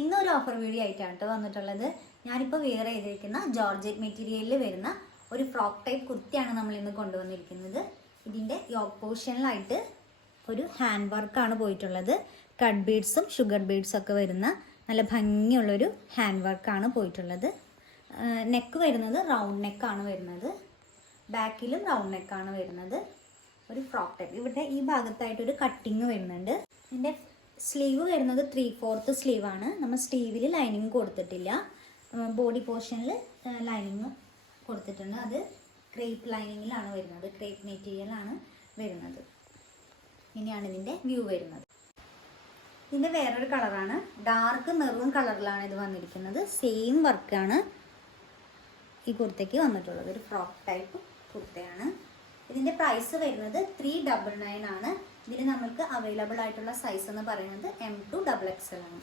ഇന്നൊരു offer video ആയിട്ടാണ് കേട്ടോ വന്നിട്ടുള്ളത്. ഞാനിപ്പോൾ വെയർ ചെയ്തിരിക്കുന്ന ജോർജറ്റ് മെറ്റീരിയലിൽ വരുന്ന ഒരു ഫ്രോക്ക് ടൈപ്പ് കുർത്തിയാണ് നമ്മൾ ഇന്ന് കൊണ്ടുവന്നിരിക്കുന്നത്. ഇതിൻ്റെ യോക്ക് പോർഷനിലായിട്ട് ഒരു ഹാൻഡ് വർക്കാണ് പോയിട്ടുള്ളത്. കട്ട് ബീഡ്സും ഷുഗർ ബീഡ്സും ഒക്കെ വരുന്ന നല്ല ഭംഗിയുള്ളൊരു ഹാൻഡ് വർക്കാണ് പോയിട്ടുള്ളത്. നെക്ക് വരുന്നത് റൗണ്ട് നെക്കാണ് വരുന്നത്. ബാക്കിലും റൗണ്ട് നെക്കാണ് വരുന്നത്. ഒരു ഫ്രോക്ക് ടൈപ്പ്. ഇവിടെ ഈ ഭാഗത്തായിട്ടൊരു കട്ടിങ് വരുന്നുണ്ട്. ഇതിൻ്റെ സ്ലീവ് വരുന്നത് 3/4 സ്ലീവാണ്. നമ്മൾ സ്ലീവിൽ ലൈനിങ് കൊടുത്തിട്ടില്ല. ബോഡി പോർഷനിൽ ലൈനിങ് കൊടുത്തിട്ടുണ്ട്. അത് ക്രേപ്പ് ലൈനിങ്ങിലാണ് വരുന്നത്. ക്രേപ്പ് മെറ്റീരിയലാണ് വരുന്നത്. ഇനിയാണ് ഇതിൻ്റെ വ്യൂ വരുന്നത്. ഇതിൻ്റെ വേറൊരു കളറാണ്. ഡാർക്ക് മെറൂൺ കളറിലാണ് ഇത് വന്നിരിക്കുന്നത്. സെയിം വർക്കാണ് ഈ കുർത്തയ്ക്ക് വന്നിട്ടുള്ളത്. ഒരു ഫ്രോക്ക് ടൈപ്പ് കുർത്തയാണ്. ഇതിൻ്റെ പ്രൈസ് വരുന്നത് 399 ആണ്. ഇതിൽ നമ്മൾക്ക് അവൈലബിൾ ആയിട്ടുള്ള സൈസ് എന്ന് പറയുന്നത് M to XXL ആണ്.